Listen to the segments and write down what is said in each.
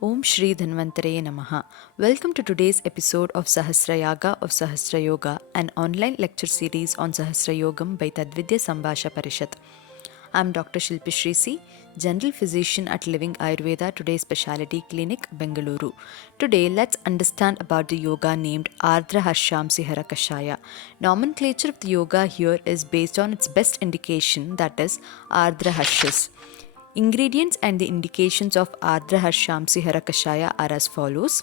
Om Shri Dhanvantare Namaha. Welcome to today's episode of Sahasrayogam of Sahasrayoga, an online lecture series on Sahasrayogam by Tadvidya Sambhasha Parishat. I'm Dr. Shilpi Shrisi, General Physician at Living Ayurveda Today Specialty Clinic, Bengaluru. Today, let's understand about the yoga named Ārdra Arśāmsihara Kaṣāya. Nomenclature of the yoga here is based on its best indication, that is Ārdra Harshas. Ingredients and the indications of Ārdra Arśāmsihara Kaṣāya are as follows.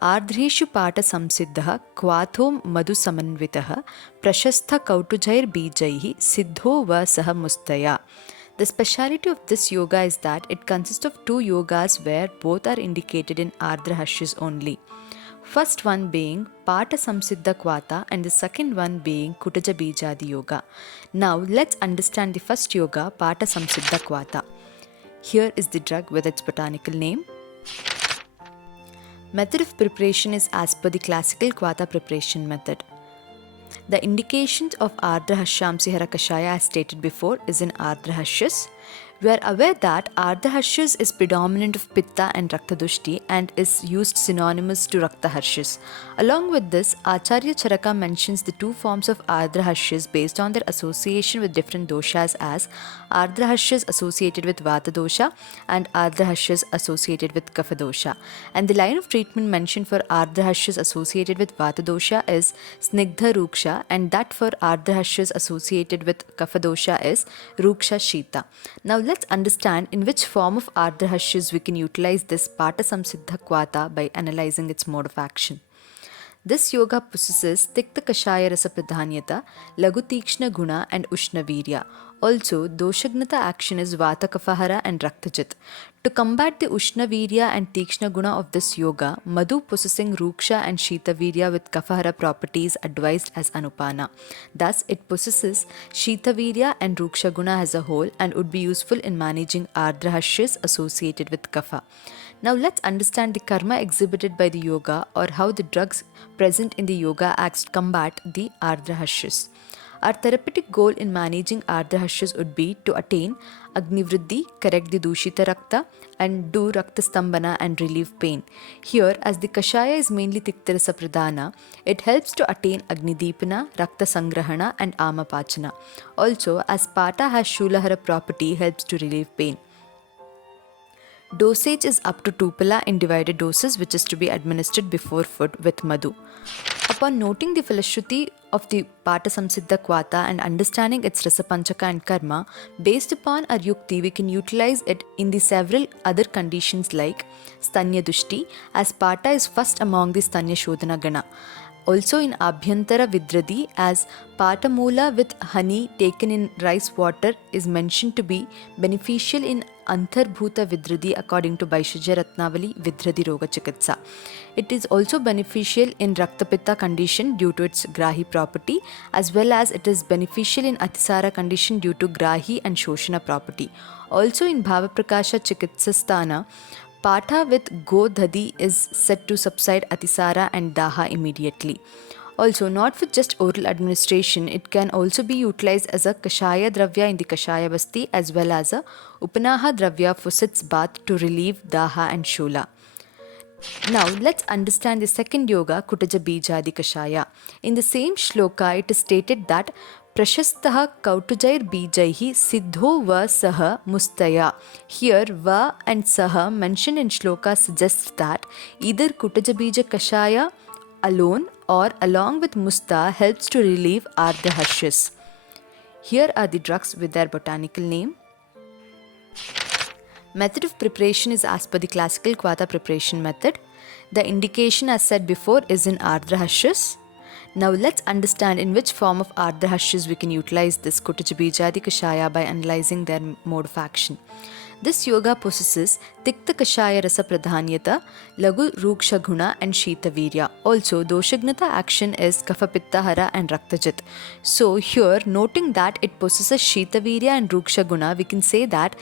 आर्द्रेषु पाठसंसिद्धः क्वाथो मधुसमन्वितः प्रशस्तकौटुजैर्बीजैः सिद्धो व सह मुस्तया. The speciality of this yoga is that it consists of two yogas where both are indicated in Ārdra Harshas only. First one being Pata Samsiddha Kvata and the second one being Kutaja Bijadi Yoga. Now let's understand the first yoga, Pata Samsiddha Kvata. Here is the drug with its botanical name. Method of preparation is as per the classical Kvata preparation method. The indications of Ārdra Arśāmsihara Kaṣāya as stated before is in Ārdra Harshas. We are aware that Ārdra Harshas is predominant of Pitta and Rakta Dushti and is used synonymous to Rakta Harshas. Along with this, Acharya Charaka mentions the two forms of Ārdra Harshas based on their association with different doshas as Ārdra Harshas associated with Vata dosha and Ārdra Harshas associated with Kapha dosha. And the line of treatment mentioned for Ārdra Harshas associated with Vata dosha is Snigdha Ruksha, and that for Ārdra Harshas associated with Kapha dosha is Ruksha Shita. Now let's understand in which form of Ārdra Harshas we can utilize this Pata Samsiddha Kvata by analyzing its mode of action. This yoga possesses Tikta Kaṣāya Rasa Pradhanyata, Lagu Tikshna Guna and Ushna Virya. Also, Doshagnata action is Vata Kafahara and Raktajit. To combat the Ushna Virya and Tikshna Guna of this yoga, Madhu possessing Ruksha and Shita Virya with Kafahara properties advised as Anupana. Thus, it possesses Shita Virya and Ruksha Guna as a whole and would be useful in managing Ārdra Harshas associated with Kapha. Now let's understand the karma exhibited by the yoga or how the drugs present in the yoga acts to combat the Ārdra Harshas. Our therapeutic goal in managing Ārdra Harshas would be to attain Agni Vriddhi, correct the Dushita Rakta, and do Rakta Stambhana and relieve pain. Here, as the Kaṣāya is mainly Tiktarasa Pradhana, it helps to attain Agni Deepana, Rakta Sangrahana, and Amapachana. Also, as Pata has Shulahara property, helps to relieve pain. Dosage is up to 2 pala in divided doses, which is to be administered before food with Madhu. Upon noting the Falashruti of the Pata Samsiddha Kvata and understanding its Rasa Panchaka and Karma, based upon our Yukti, we can utilize it in the several other conditions like Stanya Dushti, as Pata is first among the Stanya Shodhana Gana. Also in Abhyantara Vidradi, as Pata Mula with honey taken in rice water is mentioned to be beneficial in Antarbhuta Vidradi according to Vaishajya Ratnavali Vidradi Roga Chikitsa. It is also beneficial in Raktapitta condition due to its Grahi property, as well as it is beneficial in Atisara condition due to Grahi and Shoshana property. Also in Bhava Prakasha Chikitsa Sthana, Pata with Go Dhadi is said to subside Atisara and Daha immediately. Also, not for just oral administration, it can also be utilized as a Kaṣāya Dravya in the Kaṣāya Basti as well as a Upanaha Dravya for sits bath to relieve Daha and Shula. Now let's understand the second yoga, Kutaja Bijadi Kaṣāya. In the same shloka, it is stated that Prashastah Kautujair Bijaihi Siddho Va Saha Mustaya. Here, Va and Saha mentioned in shloka suggests that either Kutaja Bija Kaṣāya alone or along with Musta helps to relieve Ārdra Harshas. Here are the drugs with their botanical name. Method of preparation is as per the classical Kvata preparation method. The indication as said before is in Ārdra Harshas. Now let's understand in which form of Ārdra Harshas we can utilize this Kutaja Bijadi Kaṣāya by analyzing their mode of action. This yoga possesses Tikta Kaṣāya Rasa Pradhanyata, Lagu Ruksha Guna and Shita Virya. Also, Doshagnata action is Kapha Pitta Hara and Raktajit. So here, noting that it possesses Shita Virya and Ruksha Guna, we can say that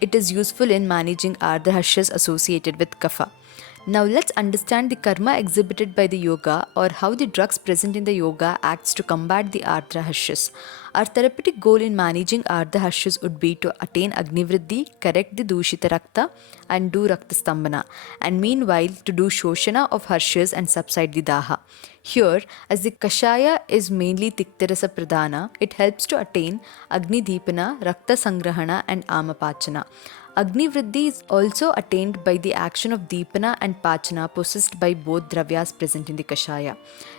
it is useful in managing Ārdra Harshas associated with Kapha. Now let's understand the karma exhibited by the yoga, or how the drugs present in the yoga acts to combat the Ārdra Harshas. Our therapeutic goal in managing Ārdra Harshas would be to attain Agnivriddhi, correct the Dushita Rakta and do Rakta Stambhana, and meanwhile to do Shoshana of Harshas and subside the Daha. Here, as the Kaṣāya is mainly Tiktirasa Pradhana, it helps to attain Agni Deepana, Rakta Sangrahana and Amapachana. Agni Vriddhi is also attained by the action of Deepana and Pachana possessed by both dravyas present in the Kaṣāya.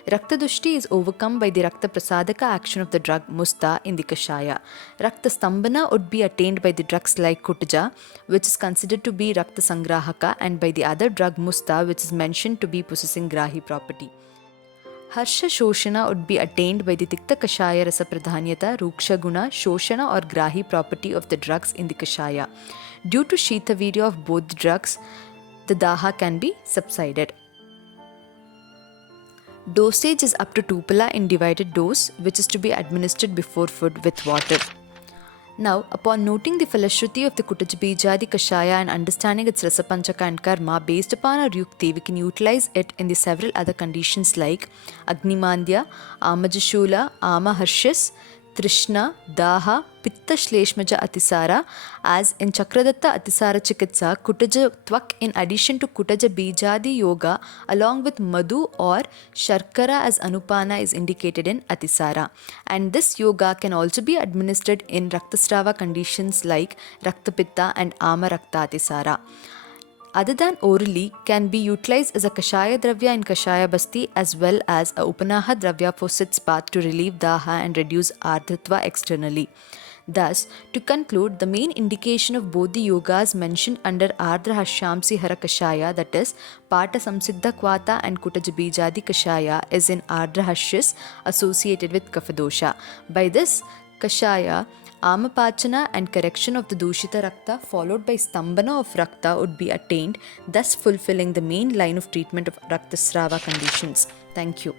Rakta Dushti is overcome by the Rakta Prasadaka action of the drug Musta in the Kaṣāya. Rakta Stambhana would be attained by the drugs like Kutaja, which is considered to be Rakta Sangrahaka, and by the other drug Musta, which is mentioned to be possessing Grahi property. Harsha Shoshana would be attained by the Tikta Kaṣāya Rasa Pradhanyata, Ruksha Guna, Shoshana or Grahi property of the drugs in the Kaṣāya. Due to Shita Virya of both the drugs, the Daha can be subsided. Dosage is up to 2 pala in divided dose, which is to be administered before food with water. Now, upon noting the Falashruti of the Kutajabijadi Kaṣāya and understanding its Rasapanchaka and Karma, based upon our Yukti, we can utilize it in the several other conditions like Agnimandya, Amajashula, Amaharshas, Trishna, Daha, Pitta Shleshmaja Atisara, as in Chakradatta Atisara Chikitsa, Kutaja Tvak in addition to Kutaja Bijadi Yoga, along with Madhu or Sharkara as Anupana is indicated in Atisara. And this yoga can also be administered in Raktasrava conditions like Raktapitta and Ama Rakta Atisara. Other than orally, can be utilized as a Kaṣāya Dravya in Kaṣāya Basti as well as a Upanaha Dravya for sits bath to relieve Daha and reduce Ardhatva externally. Thus, to conclude, the main indication of both the yogas mentioned under Ārdra Arśāmsihara Kaṣāya, that is, Pata Samsiddha Kvata and Kutajabijadi Kaṣāya, is in Ārdra Harshas associated with Kapha-dosha. By this Kaṣāya, Amapachana and correction of the Dushita Rakta followed by Stambhana of Rakta would be attained, thus fulfilling the main line of treatment of Raktasrava conditions. Thank you.